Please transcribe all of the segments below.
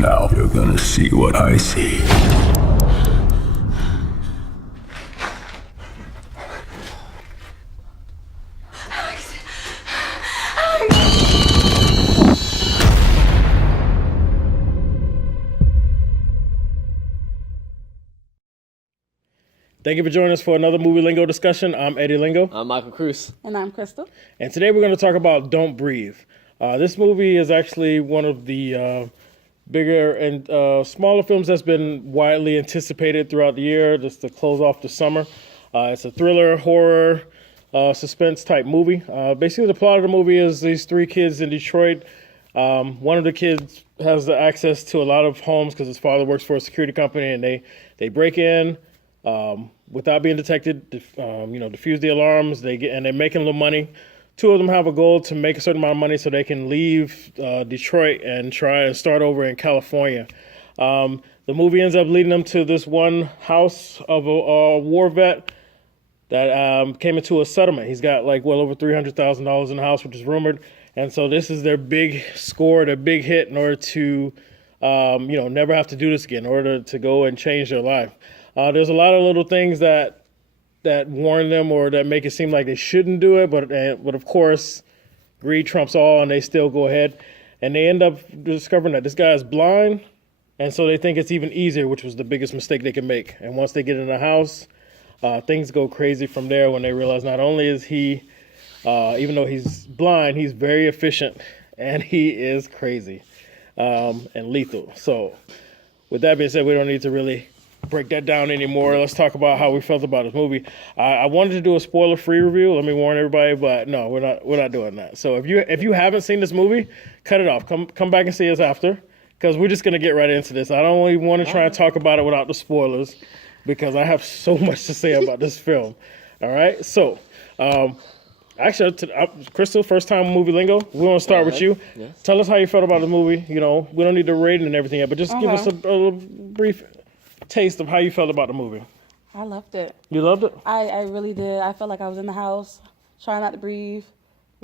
Now you're gonna see what I see. Thank you for joining us for another Movie Lingo discussion. I'm Eddie Lingo. I'm Michael Cruz. And I'm Crystal. And today we're going to talk about Don't Breathe. This movie is actually one of the bigger and smaller films that's been widely anticipated throughout the year, just to close off the summer. It's a thriller, horror, suspense type movie. Basically, the plot of the movie is these three kids in Detroit. One of the kids has the access to a lot of homes because his father works for a security company, and they break in without being detected, defuse the alarms. They're making a little money. Two of them have a goal to make a certain amount of money so they can leave Detroit and try and start over in California. The movie ends up leading them to this one house of a war vet that came into a settlement. He's got well over $300,000 in the house, which is rumored. And so this is their big score, their big hit in order to, never have to do this again, in order to go and change their life. There's a lot of little things that warn them or that make it seem like they shouldn't do it, but of course, greed trumps all, and they still go ahead. And they end up discovering that this guy is blind, and so they think it's even easier, which was the biggest mistake they can make. And once they get in the house, things go crazy from there when they realize not only is he, even though he's blind, he's very efficient, and he is crazy and lethal. So with that being said, we don't need to really break that down anymore. Let's talk about how we felt about this movie. I wanted to do a spoiler-free review. Let me warn everybody, but no, we're not doing that. So if you haven't seen this movie, cut it off. Come back and see us after, because we're just gonna get right into this. I don't even want to try and talk about it without the spoilers, because I have so much to say about this film. All right, so actually, Crystal, first time Movie Lingo. We want to start with you. Yes. Tell us how you felt about the movie. We don't need the rating and everything yet, but just give us a little brief taste of how you felt about the movie. I loved it. You loved it? I really did. I felt like I was in the house, trying not to breathe.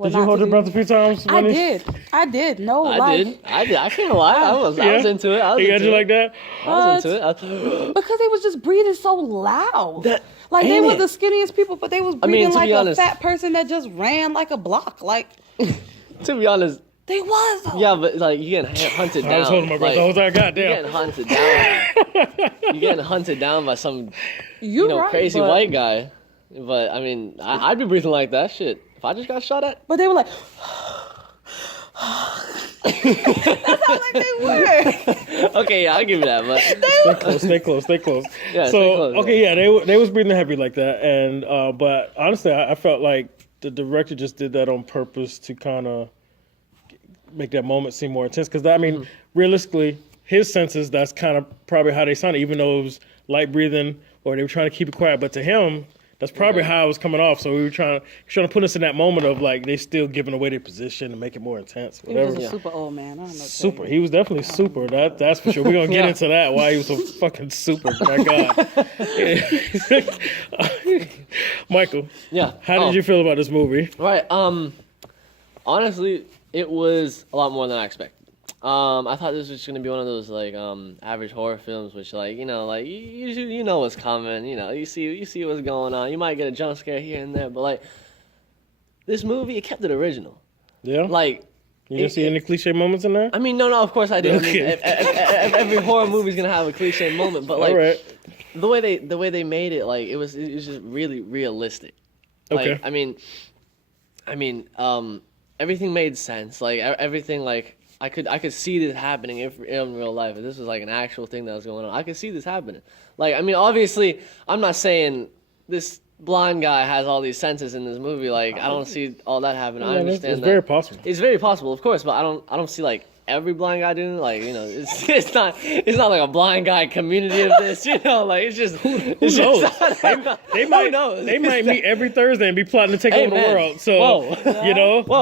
Did you hold your breath a few times? I did. No, I did. I can't lie. I was into it. You got you like that? I was into it. Because they was just breathing so loud. They were the skinniest people, but they was breathing like a fat person that just ran like a block. To be honest, they was. Yeah, but you getting hunted down. I was holding my breath the whole time. Goddamn. You getting hunted down. You getting hunted down by some crazy white guy. But I mean, I'd be breathing like that shit if I just got shot at. But they were like. That's how they were. Okay, yeah, I'll give you that. But stay close. Yeah, so stay close, okay, yeah, they was breathing heavy like that, and but honestly, I felt like the director just did that on purpose to kind of make that moment seem more intense. Because realistically, his senses, that's kind of probably how they sounded, even though it was light breathing or they were trying to keep it quiet. But to him, that's probably how it was coming off. So we were trying to put us in that moment of they still giving away their position and make it more intense. Whatever. He was a super old man. I don't know. Super. He was definitely super. That's for sure. We're gonna get into that. Why he was so fucking super. My God. Michael. Yeah. How did you feel about this movie? Right. Honestly, it was a lot more than I expected. I thought this was just gonna be one of those average horror films, which you know what's coming. You see what's going on. You might get a jump scare here and there, but this movie, it kept it original. Yeah. You didn't see any cliche moments in there? I mean, no, of course I did. Okay. Every horror movie's gonna have a cliche moment, but all right. the way they made it, it was just really realistic. Okay. I mean, everything made sense. Everything I could see this happening in real life. If this was an actual thing that was going on, I could see this happening. Obviously, I'm not saying this blind guy has all these senses in this movie. I don't see all that happening. I understand it's that. very possible. It's very possible, of course, but I don't see every blind guy doing it. It's not like a blind guy community of this. It's just who knows? They might knows? They might meet every Thursday and be plotting to take over the world. So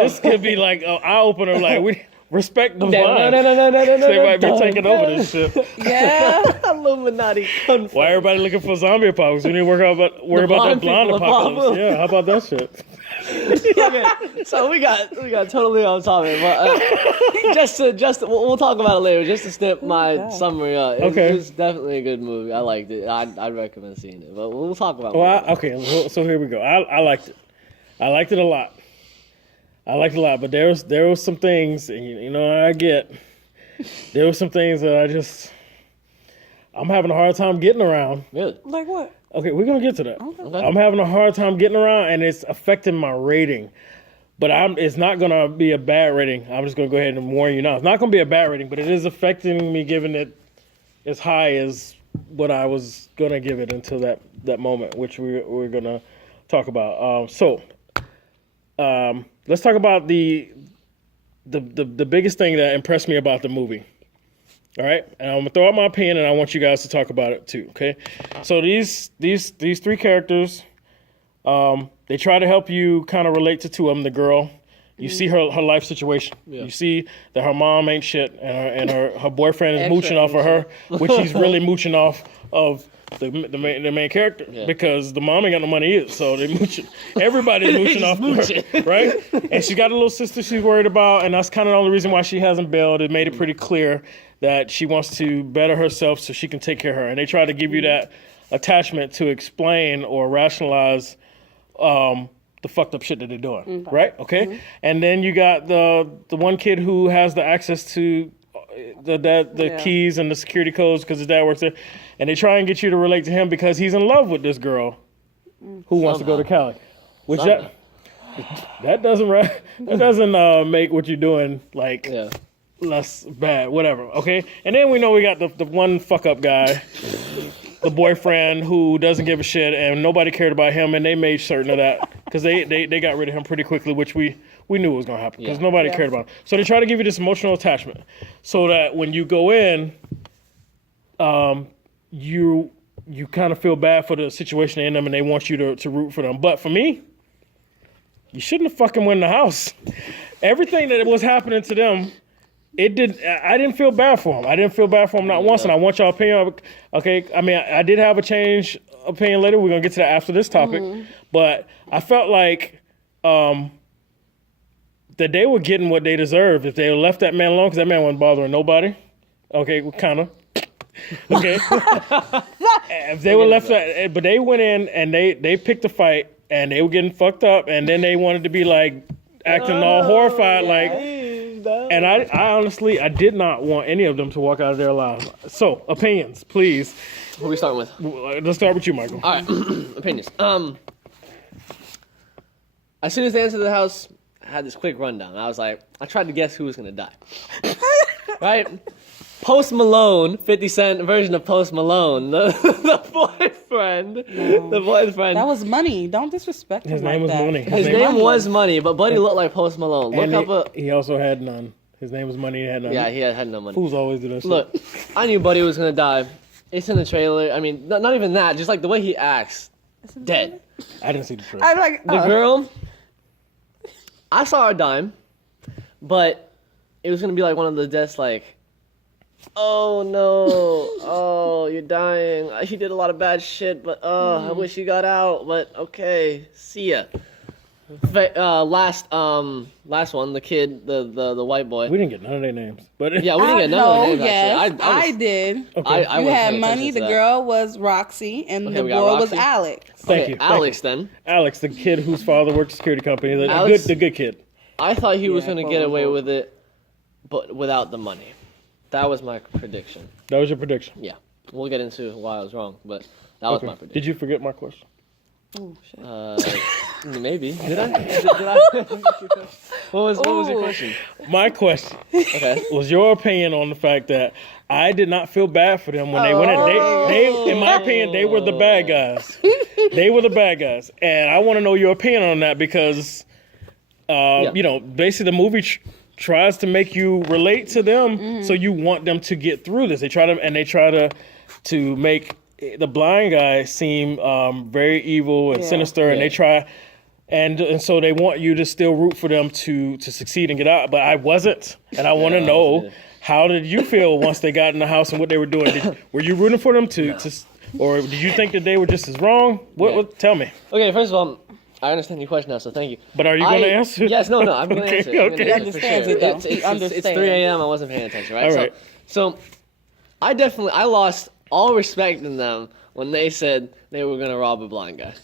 this could be an eye opener. We respect the blind. No. They might be taking over this shit. Yeah. Illuminati. Why everybody looking for zombie apocalypse? We need to worry about that blind apocalypse. Yeah, how about that shit? Okay, so we got totally off topic, but we'll talk about it later. Just to snip my summary up. It was definitely a good movie. I liked it. I'd recommend seeing it, but we'll talk about it. So here we go. I liked it. I liked it a lot. But there was some things, and you know, there were some things that I'm having a hard time getting around. Really? Like what? Okay, we're gonna get to that. Okay. I'm having a hard time getting around, and it's affecting my rating. But it's not gonna be a bad rating. I'm just gonna go ahead and warn you now. It's not gonna be a bad rating, but it is affecting me, giving it as high as what I was gonna give it until that moment, which we're gonna talk about. Let's talk about the biggest thing that impressed me about the movie. All right, and I'm gonna throw out my opinion, and I want you guys to talk about it too. Okay, so these three characters, they try to help you kind of relate to two of them. The girl, you see her life situation. Yeah. You see that her mom ain't shit, and her boyfriend is mooching off of her, which he's really mooching off of the main character because the mom ain't got no money either. So they mooching. Everybody's mooching off of her, right? And she's got a little sister she's worried about, and that's kind of the only reason why she hasn't bailed. It made it pretty clear that she wants to better herself so she can take care of her. And they try to give you that attachment to explain or rationalize the fucked up shit that they're doing, right? Okay? Mm-hmm. And then you got the one kid who has the access to the keys and the security codes because his dad works there. And they try and get you to relate to him because he's in love with this girl who wants to go to Cali. Which that doesn't make what you're doing like... Yeah. Less bad, whatever, okay? And then we know we got the one fuck-up guy, the boyfriend who doesn't give a shit, and nobody cared about him, and they made certain of that, because they got rid of him pretty quickly, which we knew was going to happen, because nobody cared about him. So they try to give you this emotional attachment, so that when you go in, you kind of feel bad for the situation in them, and they want you to root for them. But for me, you shouldn't have fucking went in the house. Everything that was happening to them, I didn't feel bad for him. I didn't feel bad for him not once, and I want y'all opinion. Okay, I mean, I did have a change opinion later. We're gonna get to that after this topic, but I felt like that they were getting what they deserved if they left that man alone, because that man wasn't bothering nobody. Okay, kind of. Okay, if they were left, but they went in and they picked a fight, and they were getting fucked up, and then they wanted to be like acting all horrified, like. And I honestly, I did not want any of them to walk out of there alive. So, opinions, please. What are we starting with? Let's start with you, Michael. All right, opinions. As soon as they entered the house, I had this quick rundown. I was like, I tried to guess who was going to die. Right? Post Malone, 50 Cent version of Post Malone, the boyfriend. No. The boyfriend. That was Money. Don't disrespect him. His name was Money. His name was Money, but Buddy looked like Post Malone. He also had none. His name was Money. He had none. Yeah, he had no money. Fools always do that shit. Look, I knew Buddy was gonna die. It's in the trailer. I mean, not even that. Just like the way he acts, dead. I didn't see the trailer. I'm like, the girl. I saw her dying, but it was gonna be like one of the deaths, like. Oh no! Oh, you're dying. He did a lot of bad shit, but I wish he got out. But okay, see ya. Last one, the kid, the white boy. We didn't get none of their names, but yeah, we didn't get none of their names. Yes, actually. I did. Okay. You had Money. The girl was Roxy, and the boy was Alex. Thank you, Alex. Then Alex, the kid whose father worked at a security company, the good kid. I thought he was gonna get away with it, but without the money. That was my prediction. That was your prediction? Yeah. We'll get into why I was wrong, but that was my prediction. Did you forget my question? Oh, shit. Maybe. Did I? What was your question? My question Okay. was your opinion on the fact that I did not feel bad for them when they went in. They, in my opinion, they were the bad guys. They were the bad guys. And I want to know your opinion on that because, basically the movie... tries to make you relate to them, so you want them to get through this. They try to make the blind guy seem very evil and sinister, and they try, and so they want you to still root for them to succeed and get out. But I wasn't, and I want to know how did you feel once they got in the house and what they were doing? Were you rooting for them to, or did you think that they were just as wrong? What tell me? Okay, first of all, I understand your question now, so thank you. But are you going to answer? Yes, no, I'm going to answer. He understands it, though. He understands. It's 3 a.m. I wasn't paying attention, right? All right. So I lost all respect in them when they said they were going to rob a blind guy.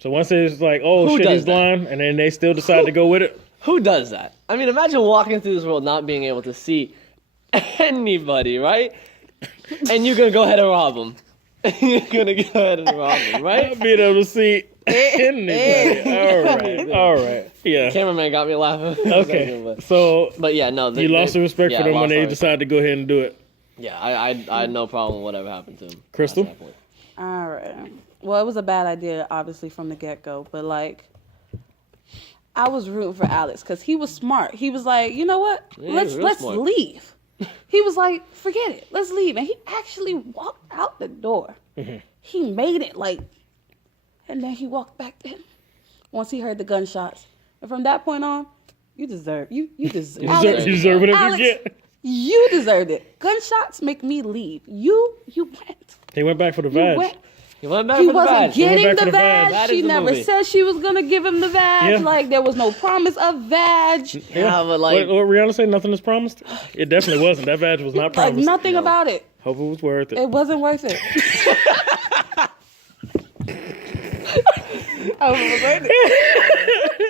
So once it's like, oh, shit, he's blind, and then they still decide to go with it? Who does that? I mean, imagine walking through this world not being able to see anybody, right? And you're going to go ahead and rob them. You're going to go ahead and rob them, right? Not being able to see anybody. All right. Yeah. Cameraman got me laughing. Okay. So, but yeah, no. You lost the respect for them when they decided to go ahead and do it. Yeah, I had no problem with whatever happened to him. Crystal? All right. Well, it was a bad idea, obviously, from the get-go. But, like, I was rooting for Alex because he was smart. He was like, you know what? Yeah, let's leave. He was like, forget it. Let's leave. And he actually walked out the door. Mm-hmm. He made it, like, and then he walked back to him once he heard the gunshots. And from that point on, you deserve it. You deserve whatever Alex, you get. You deserved it. Gunshots make me leave. You went. He went back for the badge. He went back he for the wasn't badge. getting the badge. badge. She never said she was going to give him the badge. Yeah. Like, there was no promise of badge. Yeah, but like... What Rihanna say? Nothing is promised? It definitely wasn't. That badge was not promised. Like, nothing about it. Hope it was worth it. It wasn't worth it. I was worth it.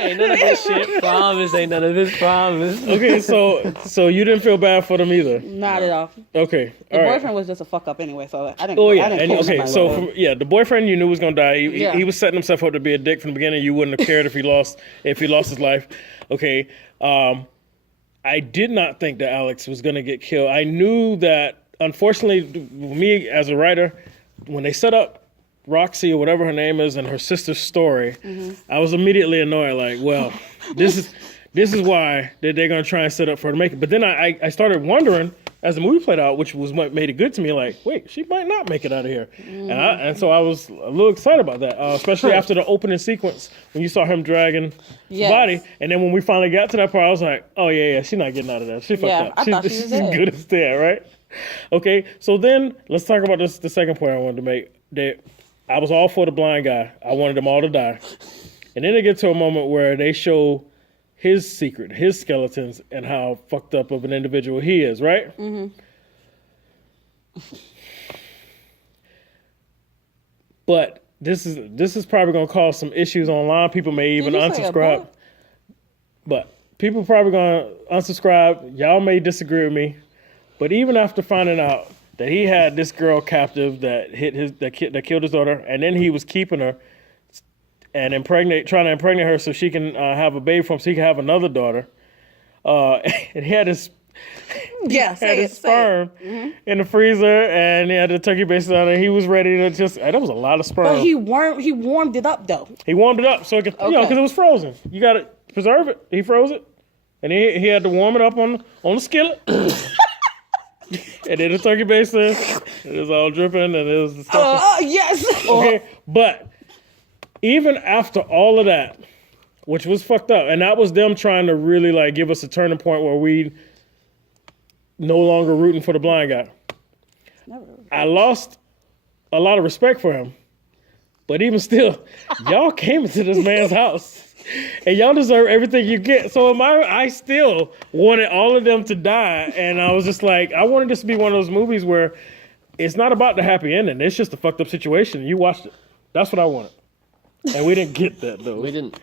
Ain't none of this shit promise. Ain't none of this promise. Okay, so you didn't feel bad for them either? Not at all. Okay, the boyfriend was just a fuck up anyway, so I didn't. Oh yeah, I didn't okay. So the boyfriend you knew was gonna die. He was setting himself up to be a dick from the beginning. You wouldn't have cared if he lost his life. Okay, I did not think that Alex was gonna get killed. I knew that. Unfortunately, me as a writer, when they set up Roxy or whatever her name is and her sister's story, I was immediately annoyed. Like, well, this is why they're going to try and set up for her to make it. But then I started wondering as the movie played out, which was what made it good to me. Like, wait, she might not make it out of here, and so I was a little excited about that, especially after the opening sequence when you saw him dragging the body, and then when we finally got to that part, I was like, oh yeah, she's not getting out of there. She fucked up. I thought she was dead. Good as dead, right? Okay, so then let's talk about this. The second point I wanted to make. I was all for the blind guy. I wanted them all to die. And then they get to a moment where they show his secret, his skeletons, and how fucked up of an individual he is, right? Mm-hmm. But this is probably going to cause some issues online. People may even unsubscribe. But people probably going to unsubscribe. Y'all may disagree with me. But even after finding out that he had this girl captive that killed his daughter, and then he was keeping her and trying to impregnate her so she can have a baby for him, so he can have another daughter. And he had his sperm in the freezer, and he had the turkey baster on it. He was ready to that was a lot of sperm. But he warmed it up though. He warmed it up so it could, because it was frozen. You got to preserve it. He froze it, and he had to warm it up on the skillet. And then the turkey baster, it was all dripping, and it was disgusting. Yes. Okay, but even after all of that, which was fucked up, and that was them trying to really like give us a turning point where we no longer rooting for the blind guy. I lost a lot of respect for him, but even still, y'all came into this man's house. And y'all deserve everything you get. So I still wanted all of them to die. And I was just like, I wanted this to be one of those movies where it's not about the happy ending. It's just a fucked up situation. You watched it. That's what I wanted. And we didn't get that, though. We didn't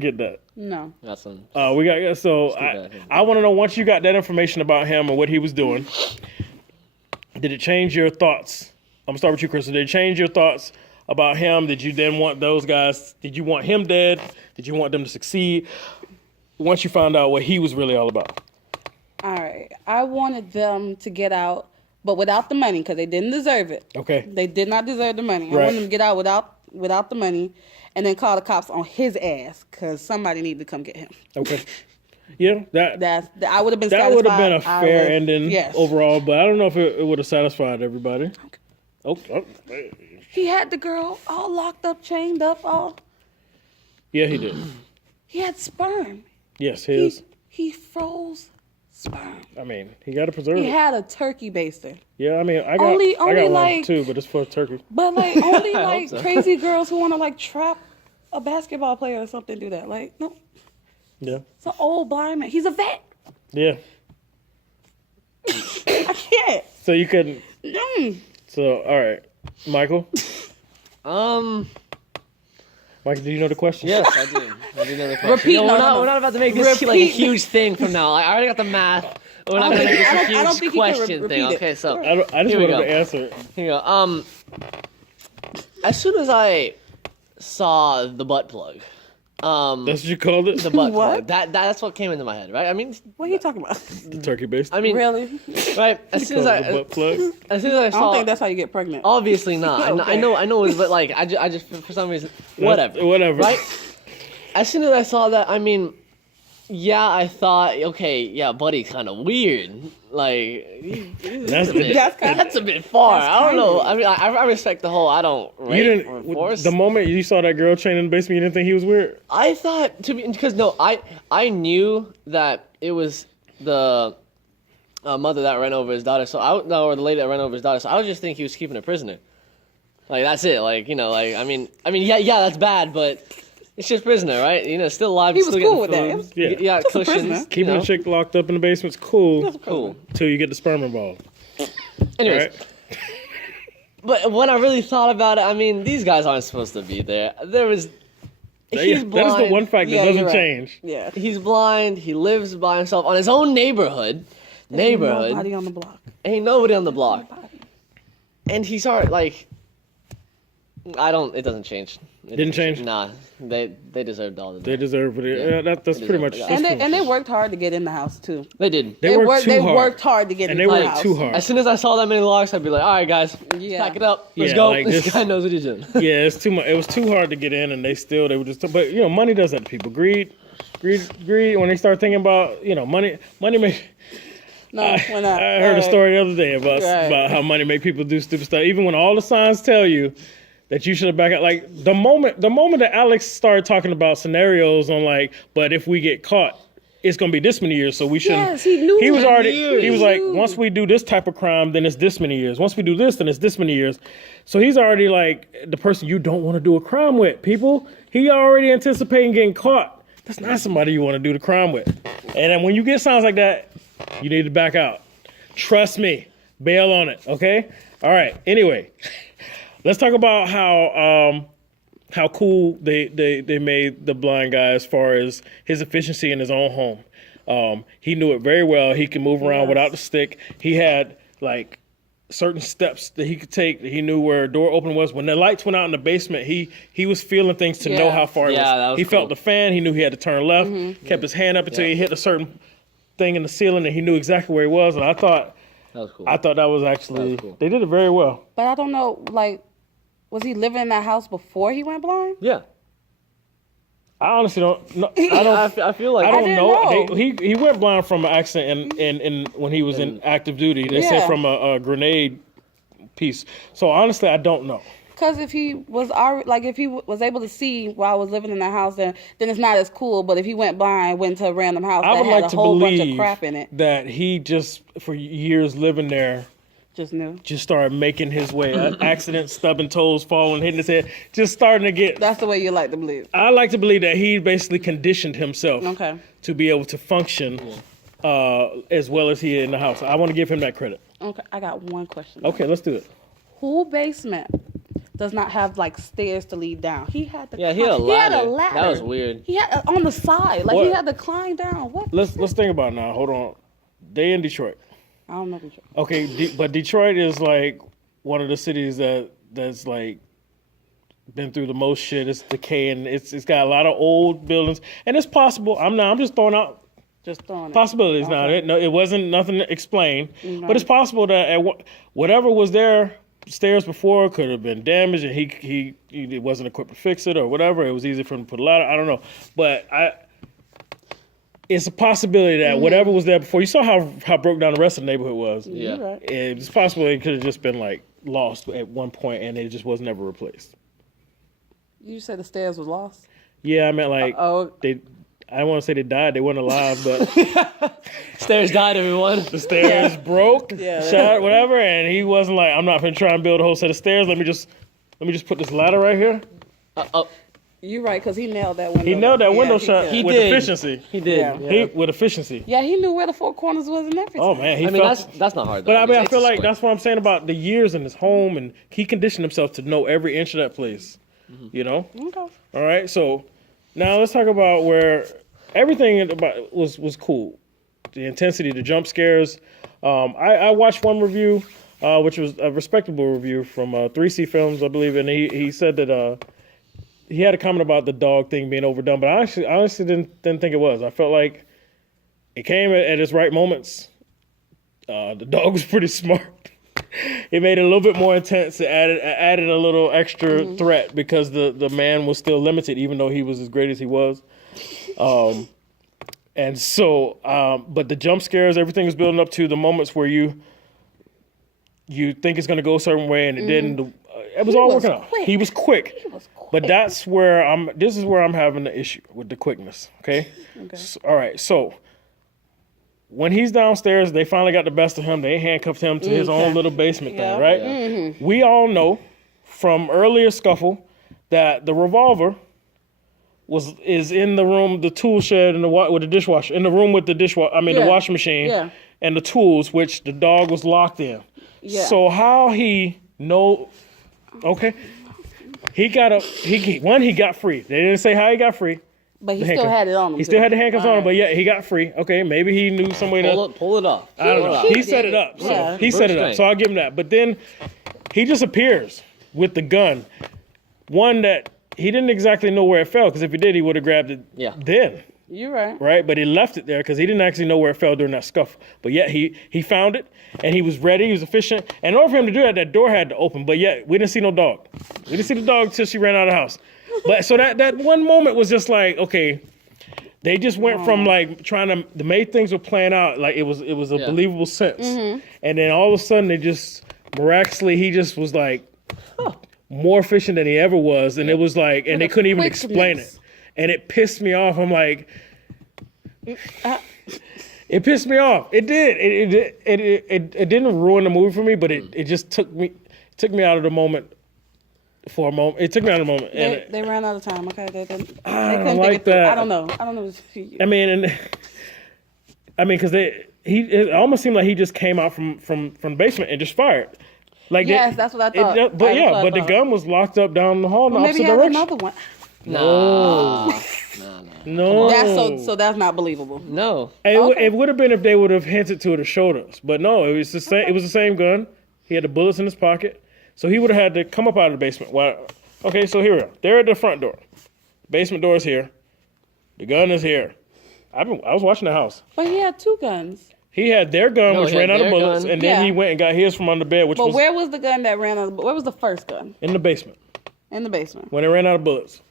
get that. No. That's I want to know, once you got that information about him and what he was doing, did it change your thoughts? I'm going to start with you, Crystal. Did it change your thoughts about him? Did you then want those guys? Did you want him dead? Did you want them to succeed? Once you found out what he was really all about. All right. I wanted them to get out, but without the money, because they didn't deserve it. Okay. They did not deserve the money. Right. I wanted them to get out without the money, and then call the cops on his ass, because somebody needed to come get him. Okay. Yeah, I would have been satisfied. That would have been a fair ending overall, but I don't know if it would have satisfied everybody. Okay. He had the girl all locked up, chained up, all. Yeah, he did. He had sperm. Yes, his. He froze sperm. I mean, he got to preserve it. He had a turkey baster. Yeah, I mean, I got one too, but it's for turkey. But like only like crazy girls who want to like trap a basketball player or something do that. Like, no, Yeah. it's an old blind man. He's a vet. Yeah. I can't. So you couldn't. Mm. So all right, Michael. Michael, do you know the question? Yes, I do. I do know the question. Repeat, No, no, we're no, not. no. We're not about to make this like a Repeat. huge thing from now. I already got the math. We're not I gonna don't make this think- a I don't huge think he can question repeat thing. it. Okay, so I just Here we wanted go. to answer it. here you go. As soon as I saw the butt plug, That's what you called it? the butt What? plug. That's what came into my head, right? I mean, What are you talking about? The turkey based. I mean, Really? right? As soon as the butt plug. as soon as I I don't saw, think that's how you get pregnant. obviously not. I Okay. know, but like, I just for some reason, whatever. Whatever. Right? As soon as I saw that, I mean, yeah, I thought, okay, yeah, Buddy's kind of weird. Like, That's that's a bit far. That's I don't know. kinda- I mean, I respect the whole. I don't You rape or didn't. force. The moment you saw that girl training in the basement, you didn't think he was weird. I thought because no, I knew that it was the mother that ran over his daughter. So or the lady that ran over his daughter. So I was just thinking he was keeping a prisoner. Like that's it. Like like I mean, yeah, that's bad, but it's just prisoner, right? Still alive. He was still cool getting with that. food. Yeah. Yeah, Just a cushions. prisoner. Keeping a chick locked up in the basement's cool Cool. till you get the sperm involved. Anyways, Right? but when I really thought about it, I mean, these guys aren't supposed to be there. There was. He's blind. That is the one fact that Yeah, doesn't you're right. change. Yeah. He's blind. He lives by himself on his own neighborhood. Nobody on the block. Ain't nobody on the block. Nobody. And he's already like. It doesn't change. It Didn't doesn't change? Nah, they deserved all of They that. deserve it. Yeah. That's They pretty deserve much. it. that's And pretty they much- worked hard to get in the house too. They did. They worked too They hard. worked hard to get And in they the worked house. too hard. As soon as I saw that many locks, I'd be like, all right, guys, let's Yeah. pack it up. Let's Yeah, go. like this this- guy knows what he's doing. Yeah, it's too much. It was too hard to get in, and they were just. But money does that to people. Greed. When they start thinking about money make. No, we're not. I heard a story the other day Right. about how money make people do stupid stuff. Even when all the signs tell you that you should have back out. Like the moment that Alex started talking about scenarios on but if we get caught, it's gonna be this many years, so we shouldn't. Yes, he knew. He was already. years. He was like, He knew. once we do this type of crime, then it's this many years. Once we do this, then it's this many years. So he's already like the person you don't want to do a crime with. People, he already anticipating getting caught. That's not somebody you want to do the crime with. And then when you get signs like that, you need to back out. Trust me, bail on it. Okay. All right. Anyway, let's talk about how cool they made the blind guy as far as his efficiency in his own home. He knew it very well. He could move around Yes. without the stick. He had certain steps that he could take. He knew where a door open was. When the lights went out in the basement, he was feeling things to know Yeah. how far it Yeah, was. that was He cool. felt the fan. He knew he had to turn left. Kept his hand up until Yeah. he hit a certain thing in the ceiling, and he knew exactly where he was. And I thought That was cool. that was actually That was cool. they did it very well. But I don't know. Was he living in that house before he went blind? yeah. I honestly don't. No, I don't. I feel like I don't didn't know. know. He went blind from an accident in when he was in active duty. They said Yeah. from a grenade piece. So honestly, I don't know. Because if he was if he was able to see while I was living in the house, then it's not as cool. But if he went blind, went to a random house I that would had like a to whole bunch of believe crap in it, that he just for years living there just knew. just started making his way. Accidents, stubbing toes, falling, hitting his head, just starting to get. That's the way you like to believe. I like to believe that he basically conditioned himself Okay. to be able to function as well as he in the house. I want to give him that credit. Okay, I got one question. Okay, let's do it. Who basement does not have stairs to lead down? He had to. Yeah, he had a ladder. He had a ladder. That was weird. He had on the side, he What? had to climb down. What? Let's think about it now. Hold on. They in Detroit. I don't know. Detroit. Okay, but Detroit is one of the cities that's been through the most shit. It's decaying. It's got a lot of old buildings, and it's possible. I'm just throwing out Just throwing it. possibilities now. Okay. It wasn't nothing explained, but it's possible that whatever was there stairs before could have been damaged, and he wasn't equipped to fix it or whatever. It was easy for him to put a ladder. I don't know, but it's a possibility that whatever was there before. You saw how broke down the rest of the neighborhood was. Yeah. You're right. It's possible it could have just been lost at one point, and it just was never replaced. You said the stairs was lost. Yeah, I meant Oh, they. I don't want to say they died. They weren't alive, but Stairs died, everyone. the stairs broke, Yeah. shot, whatever, and he wasn't like, I'm not gonna try and build a whole set of stairs. Let me just put this ladder right here. You're right, because he nailed that window. He nailed that window shot He with did. efficiency. He did. Yeah. Yeah. With efficiency. Yeah, he knew where the four corners was and everything. Oh man, he I mean, felt. that's not hard. But Though. I mean, I It's feel a like square. that's what I'm saying about the years in his home, and he conditioned himself to know every inch of that place. You know. Okay. All right, so now let's talk about where everything about was cool. The intensity, the jump scares. I watched one review, which was a respectable review from 3C Films, I believe, and he said that he had a comment about the dog thing being overdone, but I honestly didn't think it was. I felt like it came at its right moments. The dog was pretty smart. It made it a little bit more intense. It added a little extra threat because the man was still limited, even though he was as great as he was. And so, but the jump scares, everything is building up to the moments where you think it's going to go a certain way, and it didn't. It was all working out. He was quick. But that's where this is where I'm having the issue with the quickness. Okay. So, all right. So when he's downstairs, they finally got the best of him. They handcuffed him to his own little basement thing, right? Yeah. We all know from earlier scuffle that the revolver is in the room, the tool shed, with the dishwasher, in the room with the dishwasher. I mean, the washing machine and the tools, which the dog was locked in. Yeah. So how he know? Okay, he got he got free. They didn't say how he got free. But he still had it on him. He still had the handcuffs on him, but yeah, he got free. Okay, maybe he knew some way to Pull it off. I don't know. Pull it He off. set it up. So Yeah. he set it up. Strength. So I'll give him that. But then he just appears with the gun. One that he didn't exactly know where it fell, because if he did, he would have grabbed it then. You're right. Right? But he left it there because he didn't actually know where it fell during that scuffle. But yet he found it, and he was ready. He was efficient. And in order for him to do that, that door had to open. But yet we didn't see no dog. We didn't see the dog until she ran out of the house. But so that one moment was just like, okay, they just went from like trying to, the way things were playing out, like it was a believable sense. And then all of a sudden they just miraculously, he just was like more efficient than he ever was. And it was like, and they couldn't even explain it. And it pissed me off. I'm like, it pissed me off. It did. It didn't ruin the movie for me, but it just took me out of the moment for a moment. It took me out of the moment. They ran out of time. Okay, they I couldn't don't like think it through. that. I don't know. I mean, because it almost seemed like he just came out from the basement and just fired. Like yes, that's what I thought. But the gun was locked up down the hall in the Maybe opposite he has direction. another one. No. So that's not believable. No. It would have been if they would have hinted to it or showed us. But no, it was the same. It was the same gun. He had the bullets in his pocket, so he would have had to come up out of the basement. Okay, so here we are. They're at the front door. Basement door is here. The gun is here. I was watching the house. But he had two guns. He had their gun, which he had ran out of their bullets, gun. and then he went and got his from under the bed, which But was where was the gun that ran out? Where was the first gun? in the basement In the basement. when it ran out of bullets.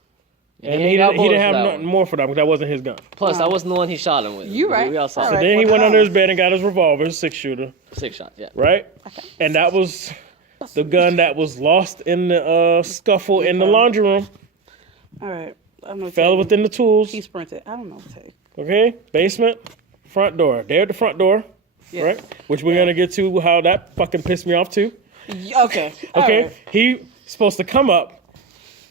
And he got didn't bullets have for that nothing one. more for that because that wasn't his gun. Plus, that wasn't the one he shot him with. You right. We all saw All it. right. Then he Well, went no. under his bed and got his revolver, his 6-shooter, 6 shots, yeah. right? And that was the gun that was lost in the scuffle in the laundry room. All right. I'm gonna Fell tell you. within the tools. He sprinted. I don't know what to tell you. Okay, basement, front door. They're at the front door, Yeah. right? Which we're gonna get to how that fucking pissed me off too. Okay. All Okay, right. he supposed to come up.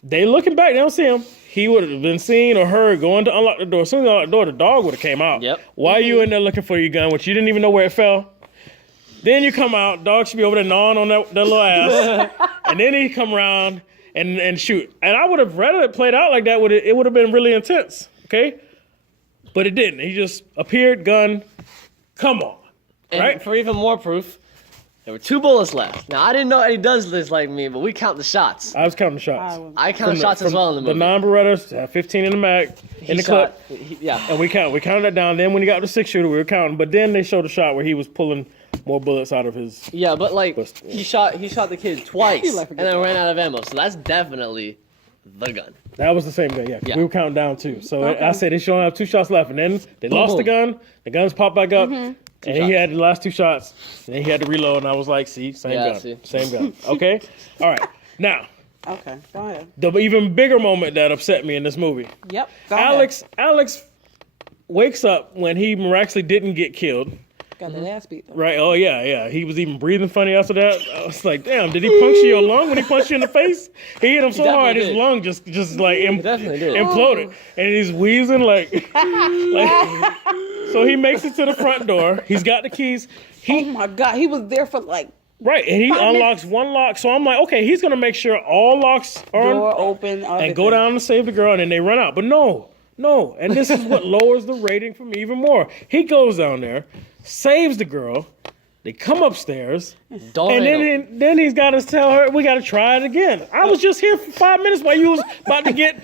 They looking back, they don't see him. He would have been seen or heard going to unlock the door. As soon as he unlocked the door, the dog would have came out. Yep. Why are you in there looking for your gun, which you didn't even know where it fell? Then you come out, dog should be over there gnawing on that little ass. And then he come around and shoot. And I would have rather it played out like that. It would have been really intense, okay? But it didn't. He just appeared, gun, come on, And right? for even more proof, there were 2 bullets left. Now, I didn't know Eddie does this like me, but we count the shots. I was counting the shots. I count shots as well in the movie. The non-Berettas have 15 in the mag, in the clip. Yeah. And we counted that down. Then when he got the 6-shooter, we were counting. But then they showed a shot where he was pulling more bullets out of his. Yeah, but like But- he shot the kid twice like and then ran out of ammo. So that's definitely the gun. That was the same gun, yeah. Yeah. We were counting down too. So I said they should only have 2 shots left, and then they lost the boom. gun. The guns popped back up, and he shots. had the last 2 shots. And then he had to reload, and I was like, "See, same Yeah, gun, see. same gun." Okay, all right. Now Okay. Go ahead. the even bigger moment that upset me in this movie. Yep. Go ahead. Alex wakes up when he miraculously didn't get killed. Got that ass beat though. Right? Oh yeah. He was even breathing funny after that. I was like, damn, did he puncture your lung when he punched you in the face? He hit him so hard, his lung just like definitely did. imploded, and he's wheezing like. So he makes it to the front door. He's got the keys. Oh my God, he was there for like Right, and he 5 unlocks minutes. one lock. So I'm like, okay, he's gonna make sure all locks are door open and go down and save the girl, and then they run out. But no, and this is what lowers the rating for me even more. He goes down there, saves the girl. They come upstairs, and then he's got to tell her we got to try it again. I was just here for 5 minutes while you was about to get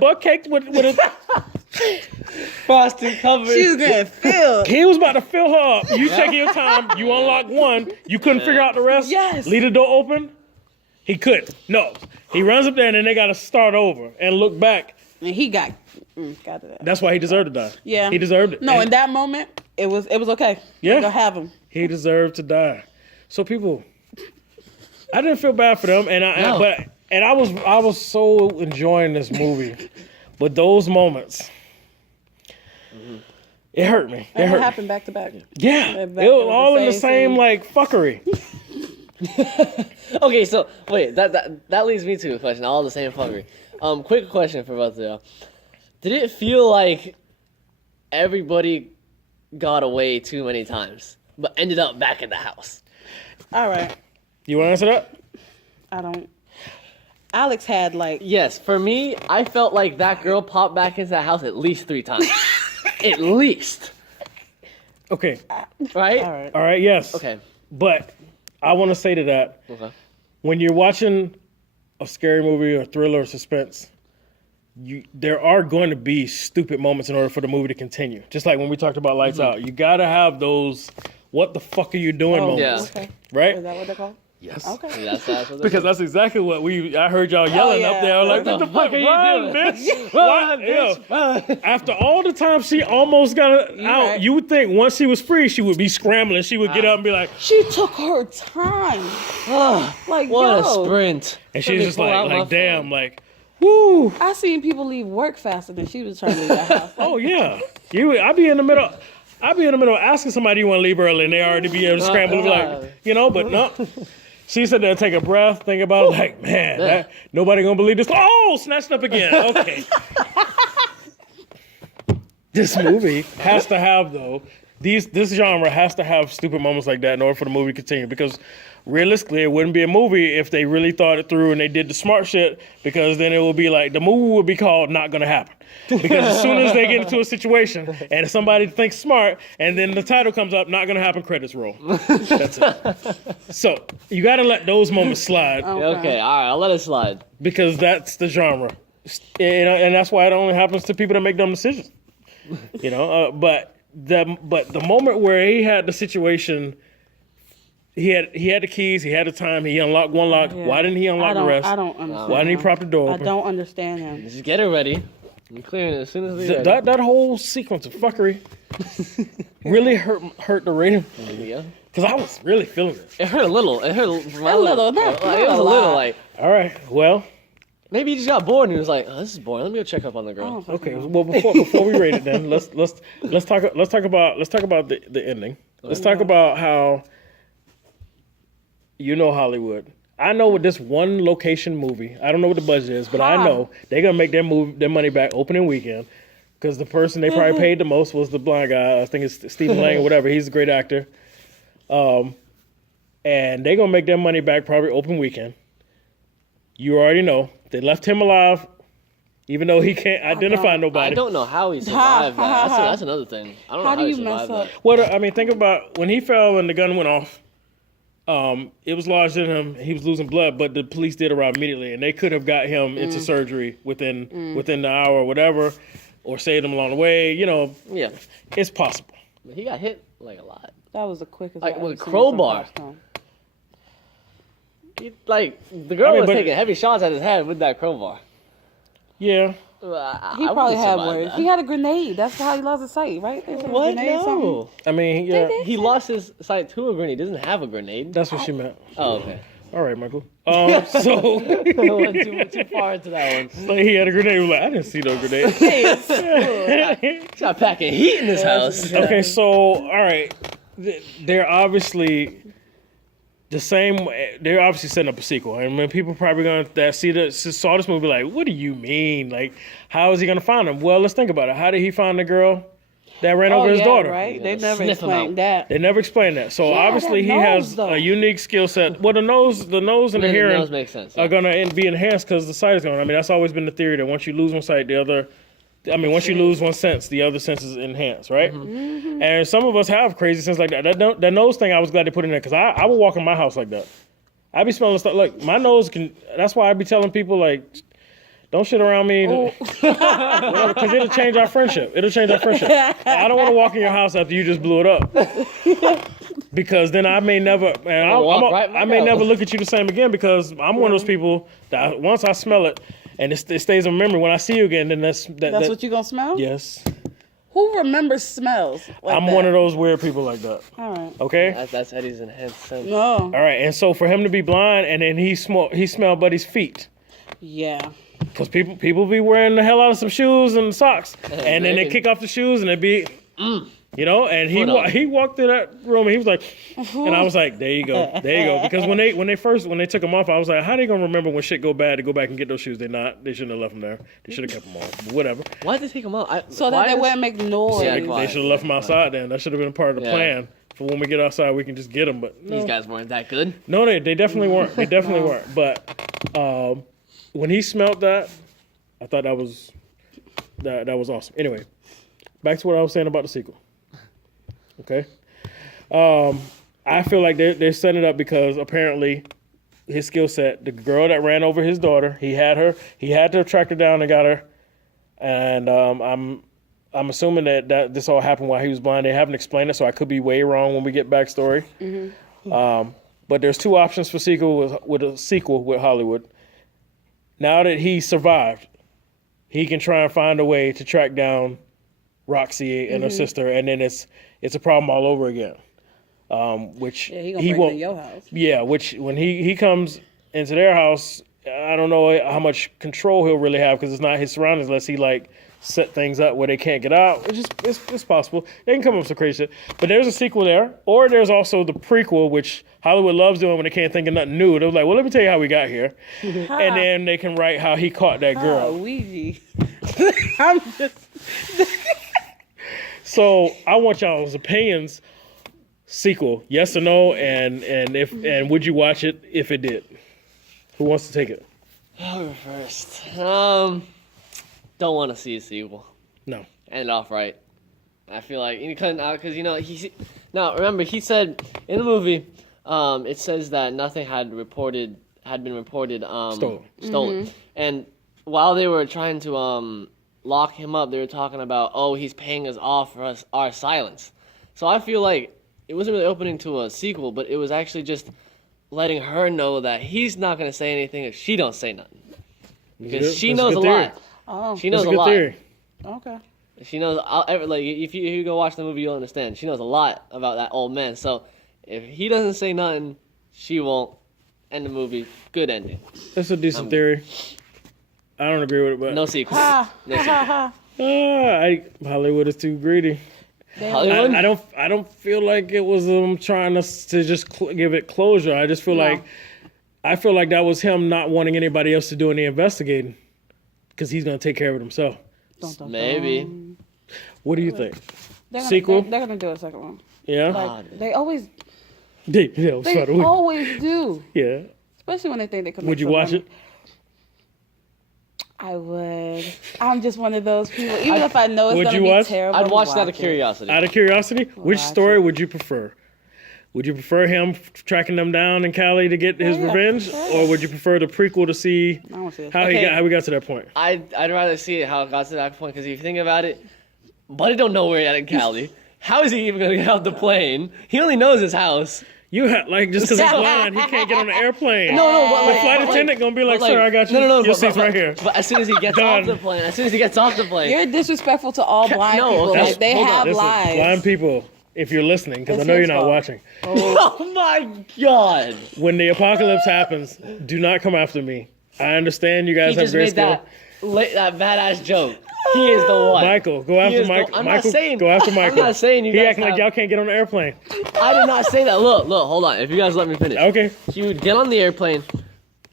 butt caked with a frosting covered. She was getting filled. He was about to fill her up. You taking your time. You unlock one. You couldn't figure out the rest. Yes. Leave the door open. He couldn't. No. He runs up there and then they got to start over and look back. And he got to that. That's why he deserved to die. Yeah. He deserved it. No, And in that moment, it was okay. Yeah. Go have him. he deserved to die. So people, I didn't feel bad for them, and I was so enjoying this movie, but those moments. It hurt me. It happened back to back. Yeah, it Back- was all in the same same thing. like fuckery. Okay, so wait, that leads me to a question. All the same fuckery. Quick question for both of y'all. Did it feel like everybody got away too many times, but ended up back in the house? All right. You want to answer that? I don't. Alex had like. Yes, for me, I felt like that girl popped back into the house at least 3 times. At least. Okay. Right? All right. All right. Yes. Okay. But I want to say to that, Okay. when you're watching a scary movie or thriller or suspense, there are going to be stupid moments in order for the movie to continue. Just like when we talked about Lights Out, you got to have those "what the fuck are you doing" moments, Okay. right? Is that what they're called? Yes. Okay. That's what Because that's exactly what I heard y'all yelling up there. I was like, what the fuck are you run, doing? bitch? Run, Yo, bitch, after all the time she almost got out, right. you would think once she was free, she would be scrambling. She would get up and be like, She took her time. Like, What yo, a sprint. and Let me she's just pull out my like, damn, phone. like, woo. I seen people leave work faster than she was trying to leave the house. Oh yeah, I'd be in the middle. I'd be in the middle of asking somebody you want to leave early, and they already be able to scramble and be like, but no. She said to take a breath, think about it, like, man, nobody gonna believe this. Oh, snatched up again. Okay. This movie has to have this genre has to have stupid moments like that in order for the movie to continue. Because realistically, it wouldn't be a movie if they really thought it through and they did the smart shit. Because then it would be like the movie would be called "Not Gonna Happen." Because as soon as they get into a situation and somebody thinks smart, and then the title comes up, "Not Gonna Happen," credits roll. That's it. So you got to let those moments slide Okay, all right, I'll let it slide. because that's the genre, and that's why it only happens to people that make dumb decisions. But the moment where he had the situation, he had the keys, he had the time, he unlocked one lock. Yeah. Why didn't he unlock the rest? I don't understand. Why didn't he prop the door I open? don't understand him. Just get it ready. I'm clearing it as soon as we ready. That whole sequence of fuckery really hurt the rating Yeah. because I was really feeling it. It hurt a little. It hurt a little, not it was a a little lot. like All right, well, maybe he just got bored and he was like, "Oh, this is boring. Let me go check up on the girl." okay. Well, before we rate it, then let's talk about the ending. Let's talk about how Hollywood. I know with this one location movie, I don't know what the budget is, but I know they're gonna make their money back opening weekend because the person they probably paid the most was the blind guy. I think it's Stephen Lang or whatever. He's a great actor, and they're gonna make their money back probably open weekend. You already know they left him alive, even though he can't identify nobody. I don't know how he survived that. That's another thing. I don't know How how do he you mess survived up? that. Well, I mean, think about when he fell and the gun went off. It was lodged in him. He was losing blood, but the police did arrive immediately, and they could have got him into surgery within the hour or whatever, or saved him along the way. Yeah, It's possible. but he got hit like a lot. That was the quickest. Like, I've with ever a seen crowbar. something. The girl was but- taking heavy shots at his head with that crowbar. Yeah. He probably had words. He had a grenade. That's how he lost his sight, right? There's a What? grenade or something. No. I mean, yeah, He lost his sight to a grenade. He doesn't have a grenade. that's what she meant. Oh, okay. All right, Michael. So Went too far into that one. like he had a grenade. He was like, I didn't see no grenade. Got packing heat in this house. Okay, so all right, they're obviously the same. They're obviously setting up a sequel, and when people probably gonna saw this movie, like, what do you mean? Like, how is he gonna find him? Well, let's think about it. How did he find the girl that ran over his daughter? Right? They never Sniff 'em explained out. that. They never explained that. So obviously that he nose, has though. a unique skill set. Well, the nose and the The hearing nose makes sense. are gonna be enhanced because the sight is gone. I mean, that's always been the theory that once you lose one sight, once you lose one sense, the other sense is enhanced, right? Mm-hmm. And some of us have crazy sense like that. That nose thing, I was glad they put in there because I would walk in my house like that. I be smelling stuff. Like, my nose can. That's why I be telling people, like, don't shit around me. Because it'll change our friendship. I don't want to walk in your house after you just blew it up. Because then I may never, I may never look at you the same again because I'm one of those people that once I smell it and it stays in memory, when I see you again, then that's what you gonna smell? Yes. Who remembers smells? Like I'm that? one of those weird people like that. All right. Okay? That's Eddie's enhanced sense. No. All right. And so for him to be blind and then he smelled Buddy's feet. Yeah. Because people be wearing the hell out of some shoes and socks. And then they kick off the shoes and it be, you know, and he walked through that room and he was like, and I was like, there you go. Because when they took them off, I was like, how they going to remember when shit go bad to go back and get those shoes? They shouldn't have left them there. They should have kept them on. But whatever. Why did they take them out? So that they wouldn't make noise. Yeah, They should have left them outside then. That should have been part of the plan. For when we get outside, we can just get them. But no. These guys weren't that good. No, they definitely weren't. They definitely weren't. But when he smelled that, I thought that was awesome. Anyway, back to what I was saying about the sequel. Okay, I feel like they're setting it up because apparently his skill set, the girl that ran over his daughter, he had to track her down and got her, and I'm assuming that this all happened while he was blind. They haven't explained it, so I could be way wrong when we get backstory. Mm-hmm. But there's two options for sequel with Hollywood. Now that he survived, he can try and find a way to track down Roxy and her sister, and then it's a problem all over again. Which he gonna break into your house. Yeah, which when he comes into their house, I don't know how much control he'll really have because it's not his surroundings unless he like set things up where they can't get out. It's possible. They can come up with some crazy shit. But there's a sequel there, or there's also the prequel, which Hollywood loves doing when they can't think of nothing new. They're like, well, let me tell you how we got here, and then they can write how he caught that girl. Ouija. I'm just. So I want y'all's opinions. Sequel, yes or no, and would you watch it if it did? Who wants to take it? I'll go first. Don't want to see a sequel. No. End off right. I feel like you couldn't because now remember he said in the movie, it says that nothing had been reported stolen. Mm-hmm. And while they were trying to lock him up, they were talking about he's paying us off for our silence. So I feel like it wasn't really opening to a sequel, but it was actually just letting her know that he's not going to say anything if she don't say nothing. Because she knows a lot. Oh, She knows That's a lot. theory. okay. She knows, like, if you go watch the movie, you'll understand. She knows a lot about that old man. So if he doesn't say nothing, she won't end the movie. Good ending. That's a decent theory. I don't agree with it, but No sequel. No sequel. Hollywood is too greedy. Hollywood? I don't feel like it was trying to just give it closure. I just feel like that was him not wanting anybody else to do any investigating because he's gonna take care of it himself. Maybe. What do you think? Sequel? They're gonna do a second one. Yeah, Like, they always they always do. Yeah. Especially when they think they could. Would you watch it? I would. I'm just one of those people. Even if I know it's Would gonna you be watch? terrible, I'd watch it out of it. curiosity. Out of curiosity, which Watch story it. would you prefer? Would you prefer him tracking them down in Cali to get his revenge, or would you prefer the prequel to see I wanna see it. how we got to that point? I'd rather see it how it got to that point because if you think about it, Buddy don't know where he's at in Cali. How is he even gonna get out the plane? He only knows his house. You have just because he's blind, he can't get on the airplane. No, but The flight attendant gonna be like, but "Sir, I got you. No, Your seat's right here." But as soon as he gets Done. off the plane, You're disrespectful to all blind No, people. okay, Like, they hold on. have Listen, lives. blind people, if you're listening, because I It's know you're his not fault. watching. Oh my god! When the apocalypse happens, do not come after me. I understand you guys He have just great made skill. that badass joke. He is the one. Michael, go after is the- Michael. I'm not Michael, saying- go after Michael. I'm not saying you He guys acting like have- y'all can't get on the airplane. I did not say that. Look, hold on. If you guys let me finish. Okay. He would get on the airplane.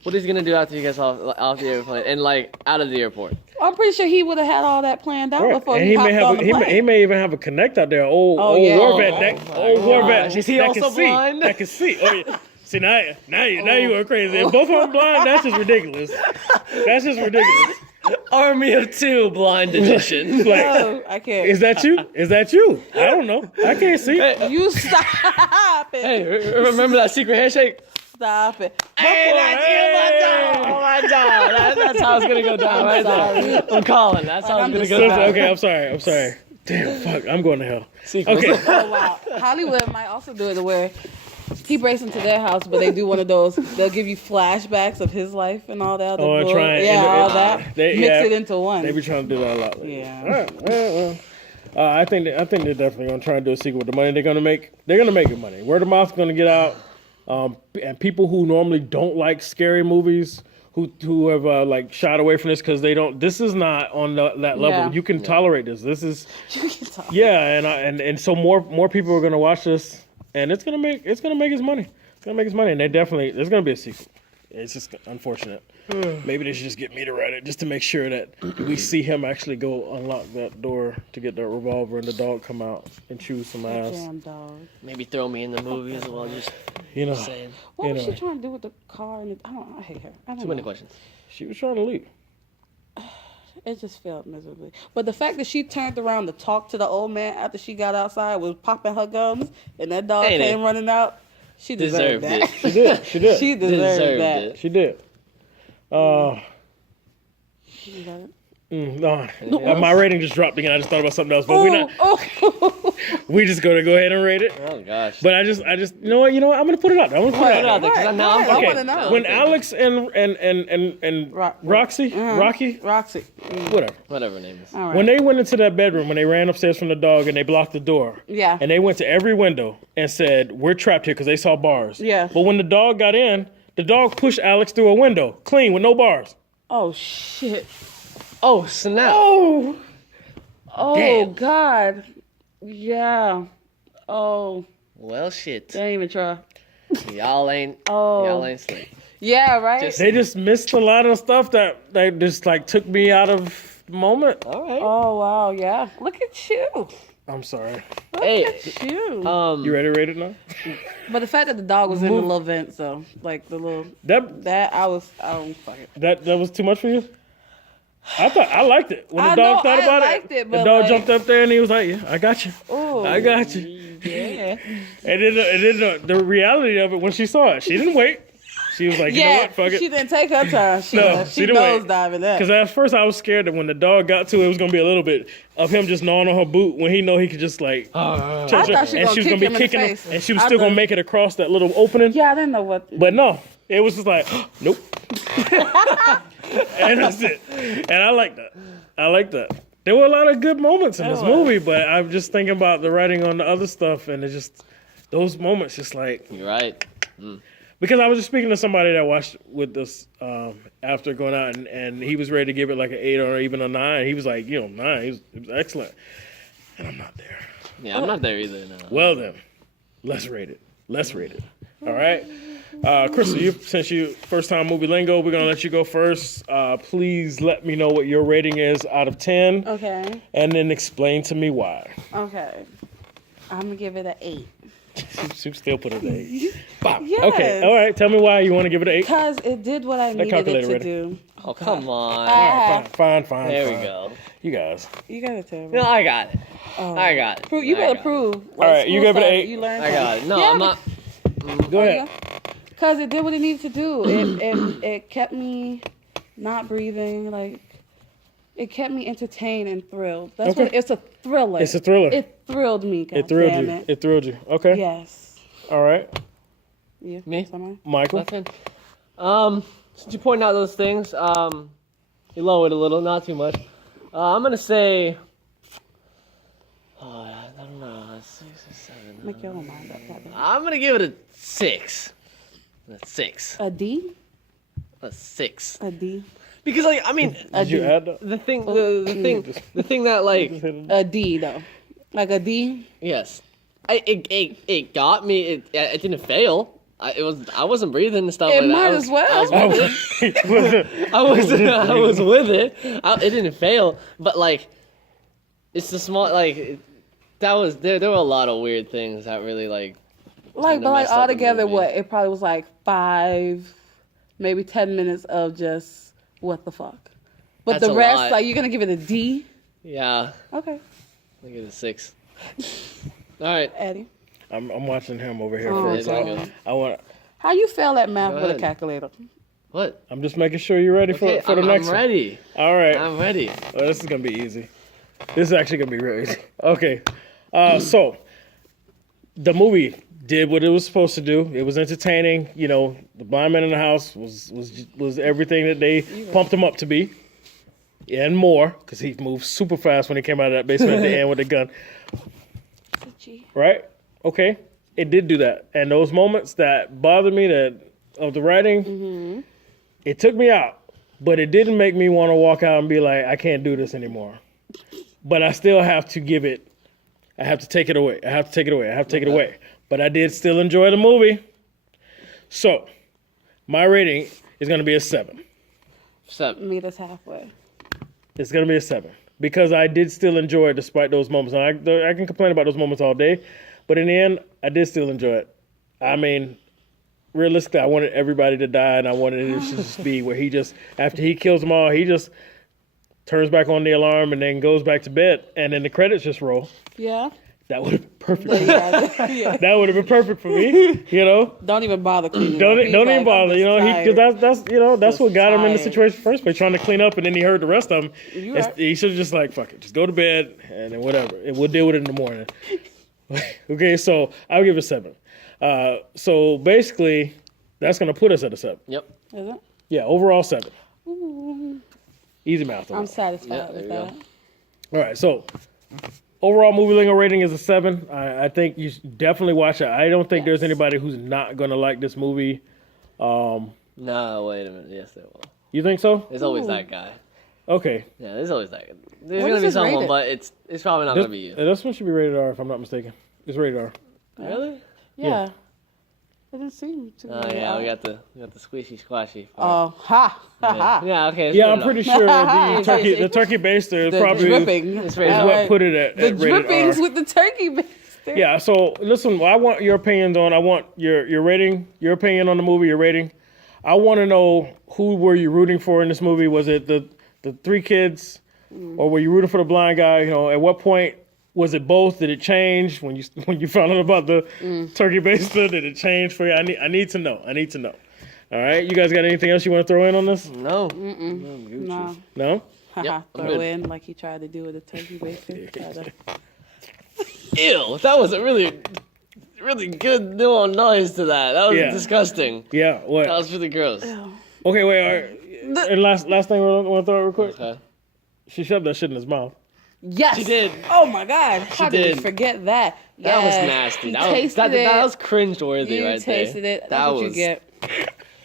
What is he gonna do after he gets off the airplane and like out of the airport? I'm pretty sure he would have had all that planned out Right. before And he hopped on the plane. he may even have a connect out there. Old yeah. Warvet. Old Warvet. Is he that also can see. blind? That can see. Oh yeah. See now you going crazy. If both of them blind, that's just ridiculous. That's just ridiculous. Army of two blind edition. Like, No, I can't. is that you? Is that you? I don't know. I can't see. You stop it. Hey, remember that secret handshake? Stop it. Hey, that's you, my dog. Oh my god, that's how it's gonna go down right there. I'm calling. That's how it's gonna go down. Okay, I'm sorry. Damn, fuck. I'm going to hell. Sequels. Okay. Oh, wow. Hollywood might also do it to where he breaks into their house, but they do one of those. They'll give you flashbacks of his life and all that. Oh, and bull- try and- yeah, and- all that. they- Mix yeah. it into one. They be trying to do that a lot lately. Yeah. All right. Well. I think they're definitely gonna try and do a sequel with the money they're gonna make. They're gonna make good money. Word of mouth is gonna get out, and people who normally don't like scary movies, who have like shied away from this because they don't. This is not on that level. Yeah. You can tolerate this. This is You can talk. yeah, and so more people are gonna watch this, and it's gonna make his money. It's gonna make his money, and there's gonna be a sequel. It's just unfortunate. Maybe they should just get me to write it just to make sure that we see him actually go unlock that door to get that revolver and the dog come out and chew some ass. Damn dog. Maybe throw me in the movie as well. Just You know, saying. What was she Anyway. trying to do with the car? And I hate her. I don't Too many know. questions. she was trying to leave. It just failed miserably. But the fact that she turned around to talk to the old man after she got outside, was popping her gums, and that dog Ain't it? came running out, she deserved, Deserved that. it. She did. She did. She deserved, Deserved that. it. She did. You got it? No, my rating just dropped again. I just thought about something else, but we're not. Oh. We just gonna go ahead and rate it. Oh gosh. But I just, you know what? I'm gonna put it out there. I'm gonna put it out there. Because Right, now I'm right. I Okay. wanna know. When Alex and Roxy, Rocky, Roxy. whatever. Whatever her name is. All right. When they went into that bedroom, when they ran upstairs from the dog and they blocked the door, Yeah. and they went to every window and said, "We're trapped here," because they saw bars. Yeah. But when the dog got in, the dog pushed Alex through a window, clean with no bars. Oh shit. Oh snap. Oh. Oh Damn. God. Yeah. Oh. Well shit. They ain't even try. Y'all ain't Oh. y'all ain't slick. Yeah. Right. Just- They just missed a lot of stuff that just like took me out of the moment. All right. Oh wow. Yeah. Look at you. I'm sorry. Hey. You. You ready to rate it now? But the fact that the dog was in the little vent, so like the little That I don't fuck it. that was too much for you? I liked it. When the I dog know, thought I about liked it, the but, dog like- jumped up there and he was like, "Yeah, I got you. Ooh. I got you." Yeah. And then the reality of it when she saw it, she didn't wait. She was like, "You know Yeah, what? Fuck she it." didn't take her time. She, No, she she didn't nose wait. diving that. Because at first I was scared that when the dog got to it, it was gonna be a little bit of him just gnawing on her boot when he know he could just like. I thought she and gonna she was kick gonna be him in the kicking him, face. and she was I still gonna thought- make it across that little opening. Yeah, I didn't know what. But no, it was just like, nope. And that's it. And I like that. I like that. There were a lot of good moments in this movie, but I'm just thinking about the writing on the other stuff, and it's just those moments, just like You're right. because I was just speaking to somebody that watched with us after going out, and he was ready to give it like an 8 or even a 9. He was like, 9. It was excellent, and I'm not there. Yeah, I'm not there either. No. Well then, let's rate it. Let's rate it. All right. Crystal, since you first time movie lingo, we're gonna let you go first. Please let me know what your rating is out of 10, Okay. and then explain to me why. Okay. I'm gonna give it an 8. She still put it at 8. Bop. Yes. Okay. All right. Tell me why you want to give it an 8. Cause it did what I needed it calculator to ready. do. Oh come on. Fine. There we fine. go. You guys. You gotta tell me. No, I got it. I got it. Prove, you I better got it. prove. All right, you give it an 8. You learned. I got it. No, Yeah, I'm not. Go ahead. Cause it did what it needed to do. It kept me not breathing. Like it kept me entertained and thrilled. That's Okay. what it's a thriller. It's a thriller. It thrilled me. It thrilled damn you. It. It thrilled you. Okay. Yes. All right. Yeah. Me? Someone? Michael. Nothing. Since you point out those things, you lower it a little, not too much. I'm gonna say, I don't know. 6 or 7. Make your own mind up, Kevin. I'm gonna give it a 6. A 6. A D? A 6. A D? Because like I mean, A Did you D. add that? the thing that like A D, though. Like a D? yes, it got me. It didn't fail. I wasn't breathing and stuff It like that. might as well. I was with it. I was with it. It didn't fail, but like, it's the small like. That was there. There were a lot of weird things that really like. Like, kinda but like messed up the altogether, movie. what? It probably was like 5, maybe 10 minutes of just what the fuck. But That's the a rest, lot. like, you're gonna give it a D? Yeah, Okay, I give it a 6. All right. Eddie. I'm watching him over here Oh, first. there God. you go. I want. How you fail at math Go with a ahead. calculator? What? I'm just making sure you're ready Okay, for the next I'm ready. one. All right. I'm ready. Well, this is gonna be easy. This is actually gonna be real easy. Okay. So the movie did what it was supposed to do. It was entertaining. You know, the blind man in the house was everything that they pumped him up to be, and more, because he moved super fast when he came out of that basement at the end with the gun. G. Right? Okay. It did do that. And those moments that bothered me of the writing, it took me out. But it didn't make me want to walk out and be like, I can't do this anymore. But I still have to give it, I have to take it away. I have to take it away. I have to take it away. But I did still enjoy the movie. So, my rating is going to be a 7. 7. Meet us halfway. It's going to be a 7. Because I did still enjoy it despite those moments. And I can complain about those moments all day. But in the end, I did still enjoy it. I mean, realistically, I wanted everybody to die, and I wanted it to just be where he just, after he kills them all, he just turns back on the alarm and then goes back to bed, and then the credits just roll. Yeah? That would have been perfect. Yeah. That would have been perfect for me, you know. Don't even bother cleaning Don't up. He's even like, bother, I'm you know. just Because that's Just what got him in the tired. situation in the first place, trying to clean up, and then he heard the rest of them. You right. He should have just like, fuck it, just go to bed and then whatever, and we'll deal with it in the morning. Okay, so I'll give it a 7. So basically, that's gonna put us at a 7. Yep. Is it? Yeah, overall 7. Ooh, Easy math. on I'm that. satisfied Yeah, with there you that. All right, so overall movie lingo rating is a 7. I think you should definitely watch it. I don't think there's Yes. anybody who's not gonna like this movie. No, wait a minute. Yes, there will. You think so? There's always Ooh. that guy. Okay. Yeah, there's always that guy. There's What gonna is be this someone, rated? but it's probably not gonna be you. This one should be rated R if I'm not mistaken. It's rated R. Really? Yeah. It didn't seem to Oh be yeah, we out. got the squishy squashy. Oh, ha! Ha yeah. ha. Yeah, okay. Yeah, I'm pretty sure the turkey baster is The probably dripping. It's is rated what R. put it at The rated drippings R. with the turkey baster. Yeah, so listen, I want your opinions on. I want your rating, your opinion on the movie, your rating. I want to know, who were you rooting for in this movie? Was it the 3 kids, or were you rooting for the blind guy? You know, at what point was it both? Did it change when you found out about the turkey baster? Did it change for you? I need to know. I need to know. All right, you guys got anything else you want to throw in on this? No. No. No. Haha. Yep, I'm Throw good. in like he tried to do with the turkey baster. Try to- Ew, that was a really good little noise to that. That was Yeah. disgusting. Yeah. What? That was really gross. Okay. Wait. All right. And last thing we want to throw real quick. Okay. She shoved that shit in his mouth. Yes. She did. Oh my God. How did did. we forget that? That was Yes. nasty. He That was, tasted that, it. that was cringe-worthy You right tasted there. it. That's That what was you get.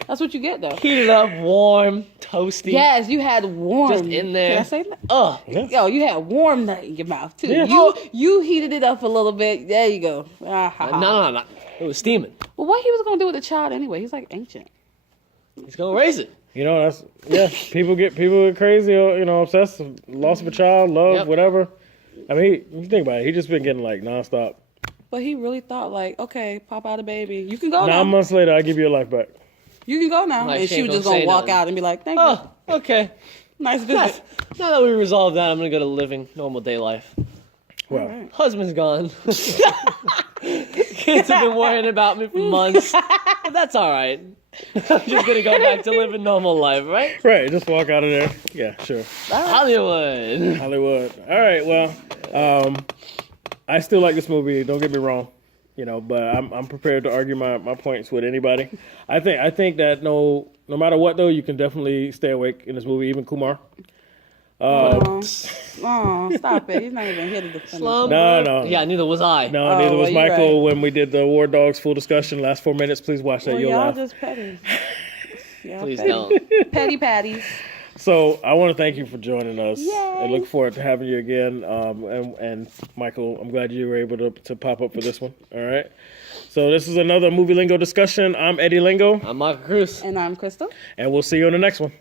That's what you get, though. heated up, warm, toasty. Yes, you had warm. Just in there. Can I say that? Ugh. Yo, you had warm nut in your mouth too. Yeah. You heated it up a little bit. There you go. Ah, ha, ha. No. It was steaming. Well, what he was gonna do with the child anyway? He's like ancient. He's gonna raise it. You know, people get crazy, you know, obsessed, loss of a child, love, Yep. whatever. I mean, you think about it, he just been getting like nonstop. But he really thought like, okay, pop out a baby. You can go 9 now. months later, I'll give you your life back. You can go now. Like, And she she was ain't just gonna gonna say walk nothing. out and be like, thank you. Oh, okay. Nice visit. Now that we resolved that, I'm gonna go to living normal day life. Well, Alright. Husband's gone. Kids have been worrying about me for months. But that's all right. I'm just gonna go back to living normal life, right? right, just walk out of there. Yeah, sure. Hollywood. Hollywood. All right, well, I still like this movie. Don't get me wrong, you know, but I'm prepared to argue my points with anybody. I think that no matter what though, you can definitely stay awake in this movie, even Kumar. Oh, stop it. He's not even here to defend himself. No. Yeah, neither was I. No, neither was well, you're Michael right. when we did the War Dogs full discussion. Last 4 minutes. Please watch that. Well, You'll y'all laugh. just petty. Y'all Please petty. don't. Petty patties. So I want to thank you for joining us. Yay. And look forward to having you again. And Michael, I'm glad you were able to pop up for this one. All right. So this is another Movie Lingo discussion. I'm Eddie Lingo. I'm Michael Cruz. And I'm Crystal. And we'll see you on the next one.